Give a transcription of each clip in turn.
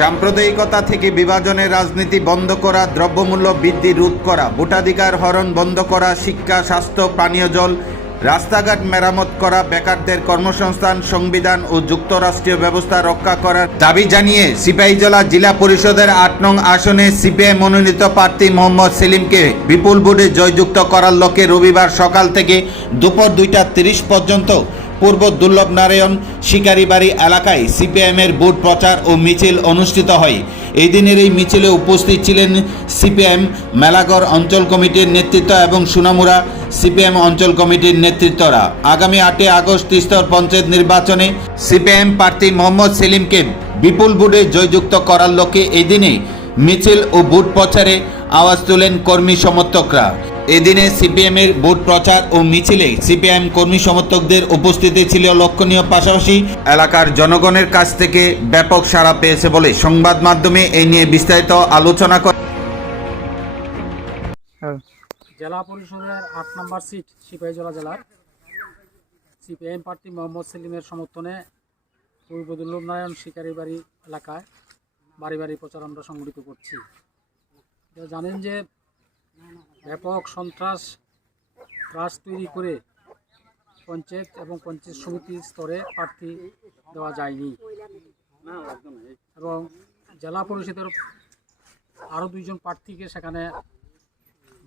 সাম্প্রদায়িকতা থেকে বিভাজনের রাজনীতি বন্ধ করা, দ্রব্যমূল্য বৃদ্ধি রোধ করা, ভোটাধিকার হরণ বন্ধ করা, শিক্ষা, স্বাস্থ্য, পানীয় জল, রাস্তাঘাট মেরামত করা, বেকারদের কর্মসংস্থান, সংবিধান ও যুক্তরাষ্ট্রীয় ব্যবস্থা রক্ষা করার দাবি জানিয়ে সিপাহীজলা জিলা পরিষদের ৮ নং আসনে সিপিআই মনোনীত প্রার্থী মোহাম্মদ সেলিমকে বিপুল ভোটে জয়যুক্ত করার লক্ষ্যে রবিবার সকাল থেকে দুপুর ২টা ৩০ পর্যন্ত পূর্ব দুর্লভনারায়ণ শিকারিবাড়ি এলাকায় সিপিআইএমের ভোট প্রচার ও মিছিল অনুষ্ঠিত হয়। এই দিনের এই মিছিলে উপস্থিত ছিলেন সিপিআইএম মেলাগড় অঞ্চল কমিটির নেতৃত্ব এবং সোনামুড়া সিপিআইএম অঞ্চল কমিটির নেতৃত্বরা। আগামী ৮ আগস্ট ত্রিস্তর পঞ্চায়েত নির্বাচনে সিপিআইএম প্রার্থী মোহাম্মদ সেলিমকে বিপুল ভোটে জয়যুক্ত করার লক্ষ্যে এই দিনে মিছিল ও ভোট প্রচারে আওয়াজ তোলেন কর্মী সমর্থকরা। এদিনে সিপিএমের ভোট প্রচার ও মিছিলে সিপিআইএম কর্মী সমর্থকদের উপস্থিতি ছিল লক্ষণীয়, পাশাপাশি এলাকার জনগণের কাছ থেকে ব্যাপক সাড়া পেয়েছে বলে সংবাদ মাধ্যমে এই নিয়ে বিস্তারিত আলোচনা করে। জেলা পরিষদের ৮ নম্বর সিট সিপাহীজলা জেলার সিপিআইএম প্রার্থী মোহাম্মদ সেলিমের সমর্থনে পূর্ব দুর্লভনারায়ণ শিকারিবাড়ি এলাকায় বাড়ি বাড়ি প্রচার আমরা সংগঠিত করছি। জানেন যে ব্যাপক সন্ত্রাস তৈরি করে পঞ্চায়েত এবং পঞ্চায়েত সমিতি স্তরে প্রার্থী দেওয়া যায়নি এবং জেলা পরিষদের আরও ২ জন প্রার্থীকে সেখানে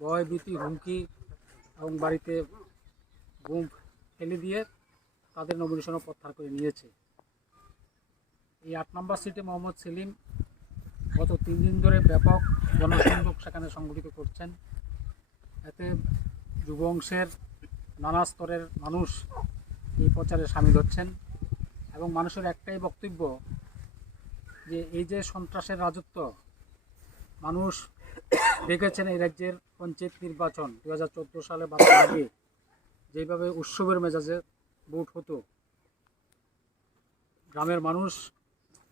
ভয় ভীতি হুমকি এবং বাড়িতে বোম ফেলে দিয়ে তাদের নমিনেশনও প্রত্যাহার করে নিয়েছে। এই ৮ নম্বর সিটে মোহাম্মদ সেলিম গত ৩ দিন ধরে ব্যাপক জনসংযোগ সেখানে সংগঠিত করছেন। এতে যুব অংশের নানা স্তরের মানুষ এই প্রচারে সামিল হচ্ছেন এবং মানুষের একটাই বক্তব্য যে এই যে সন্ত্রাসের রাজত্ব, মানুষ দেখেছেন এই রাজ্যের পঞ্চায়েত নির্বাচন ২০১৪ সালে বাছার আগে যেভাবে উৎসবের মেজাজে ভোট হতো, গ্রামের মানুষ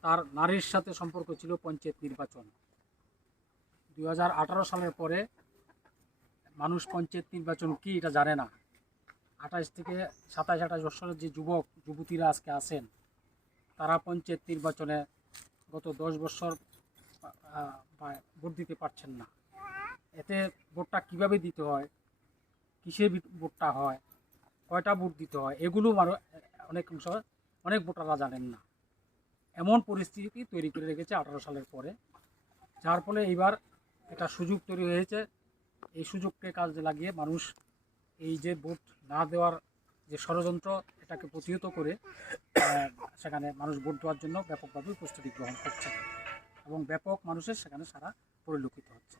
তার নারীর সাথে সম্পর্ক ছিল পঞ্চায়েত নির্বাচন। ২০১৮ সালের পরে মানুষ পঞ্চায়েত নির্বাচন কি এটা জানে না। ২৮ থেকে ২৭-২৮ বছরের যে যুবক যুবতীরা আজকে আছেন তারা পঞ্চায়েত নির্বাচনে গত ১০ বছর ভোট দিতে পারছেন না। এতে ভোটটা কিভাবে দিতে হয়, কিসে ভোটটা হয়, কয়টা ভোট দিতে হয়, এগুলো অনেক ভোটাররা জানেন না। এমন পরিস্থিতি তৈরি করে রেখেছে ১৮ সালের পরে, যার ফলে এইবার একটা সুযোগ তৈরি হয়েছে। এই সুযোগকে কাজে লাগিয়ে মানুষ এই যে ভোট না দেওয়ার যে ষড়যন্ত্র, এটাকে প্রতিহত করে সেখানে মানুষ ভোট দেওয়ার জন্য ব্যাপকভাবে প্রস্তুতি গ্রহণ করছে এবং ব্যাপক মানুষের সেখানে সারা পরিলক্ষিত হচ্ছে।